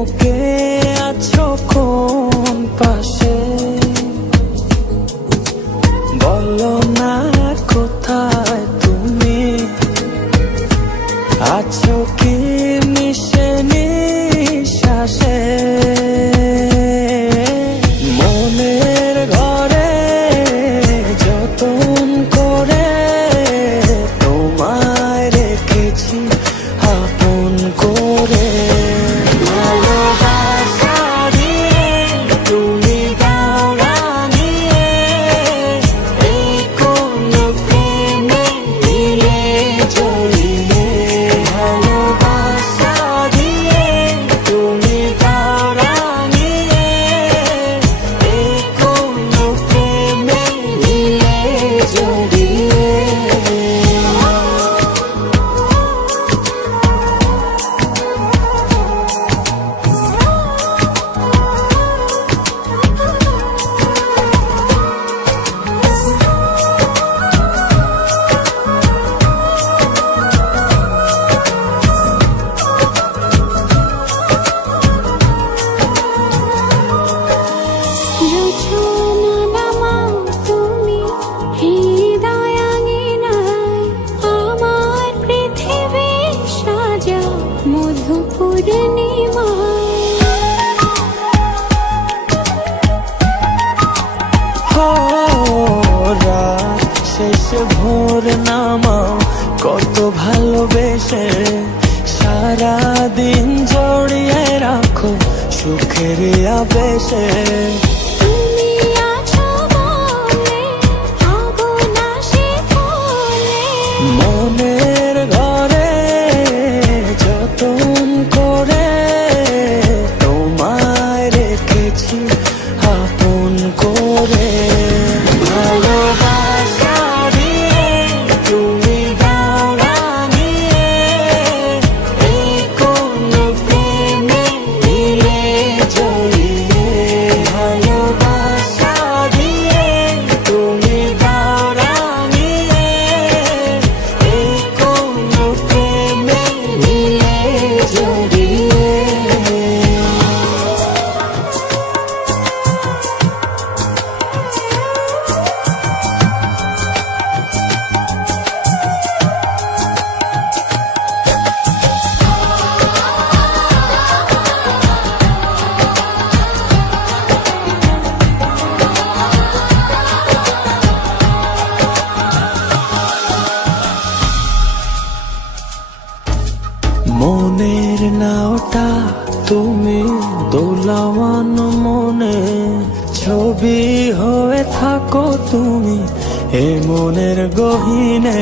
বুকে আছো কোন পাশে, বলো না কোথায় তুমি আছো কি মিশে নিঃশ্বাসে। মনের ঘরে যতন করে তোমায় রেখেছি আপন করে। ভালোবাসা দিয়ে তুমি দাও রাঙিয়ে, এই কোন প্রেমে দিলে জড়িয়ে। ভালোবাসা দিয়ে তুমি দাও রাঙিয়ে, এই কোন প্রেমে দিলে জড়িয়ে। শেষে ভোর নামাও কত ভালোবেসে, সারাদিন জড়িয়ে রাখো সুখের আবেশে। মনের ঘরে যতন করে তোমায় রেখেছি আপন করে। ভালোবাসা দিয়ে তুমি দাও রাঙিয়ে, এই কোন প্রেমে দিলে জড়িয়ে। ভালোবাসা দিয়ে তুমি দাও রাঙিয়ে, এই কোন প্রেমে দিলে জড়িয়ে। মনের নাওটা তুমি দোলাওয়ান মনে, ছবি হয়ে থাকো তুমি এ মনের গহীনে।